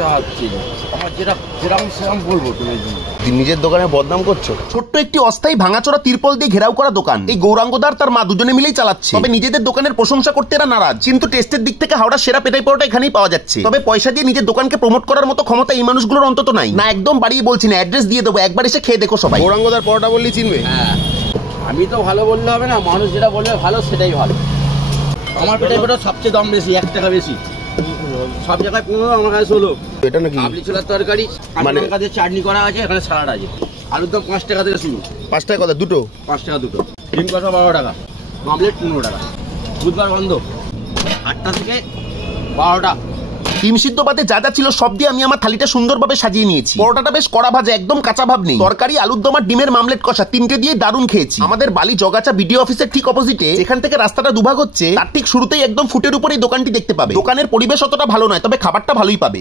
সমস্যা হচ্ছে, আমার যেরকম সেরকম বলবো। তুমি নিজের দোকানে বদনাম করছো। ছোট্ট একটি অস্থায়ী ভাঙাচোরা তিরপল দিয়ে ঘেরাও করা দোকান এই গৌরাঙ্গদার তার মা দুজনে মিলেই চালাচ্ছে। তবে নিজেদের দোকানের প্রশংসা করতে এরা নারাজ, কিন্তু টেস্টের দিক থেকে হাওড়া সেরা পেটাই পরোটা এখানেই পাওয়া যাচ্ছে। তবে পয়সা দিয়ে নিজের দোকানকে প্রমোট করার মতো ক্ষমতা এই মানুষগুলোর অন্তত নাই। না, একদম বাড়িয়ে বলছি না, অ্যাড্রেস দিয়ে দেবো, একবার এসে খেয়ে দেখো সবাই। গৌরাঙ্গদার পরোটা বললেই চিনবে। হ্যাঁ, আমি তো ভালো বললে হবে না, মানুষ যেটা বলবে ভালো সেটাই ভালো। আমার পেটাই পরোটা সবচেয়ে দাম বেশি, 1 টাকা বেশি। সব জায়গায় 15, আমার কাছে 16। এটা নাকি কাবলি ছোলার তরকারি, মানে চাটনি করা আছে, এখানে সালাড আছে। আলুর দাম 5 টাকা থেকে শুরু। 5 টাকা কথা দুটো? 5 টাকা দুটো। ডিম কষা 12 টাকা, মামলেট 15 টাকা। বুধবার বন্ধ 8টা থেকে 12টা। ডিম সিদ্ধ বাদে যা যা ছিল সব দিয়ে আমি আমার থালিটা সুন্দরভাবে সাজিয়ে নিয়েছি। পরোটাটা বেশ কড়া ভাজা, একদম কাঁচা ভাব নেই। তরকারি, আলুর দম আর ডিমের মামলেট কষা 3টে দিয়ে দারুণ খেয়েছি। আমাদের বালি জগাচা বিডিও অফিসের ঠিক অপোজিটে, যেখান থেকে রাস্তাটা দুভাগ হচ্ছে, তার ঠিক শুরুতেই একদম ফুটের উপরেই দোকানটি দেখতে পাবে। দোকানের পরিবেশ অতটা ভালো নয়, তবে খাবারটা ভালোই পাবে।